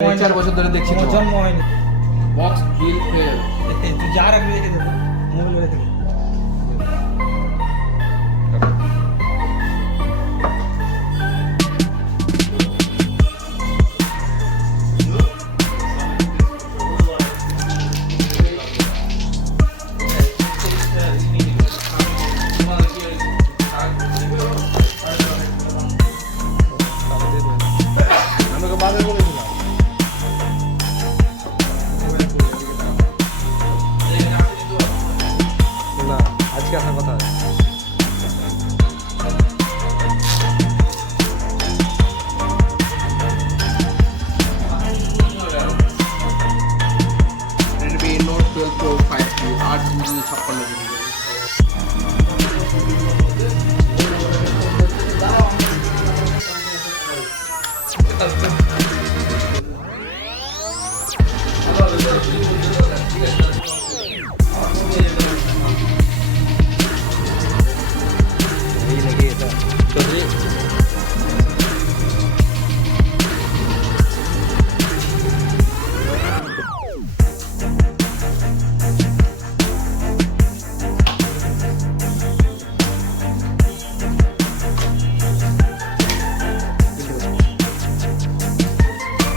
4 বছর ধরে দেখছি আমার জন্ম হয়নি। বক্স বিল ফেল। তুই যা রাখবি রেখে দেবো মোবাইল রেখে দেবো।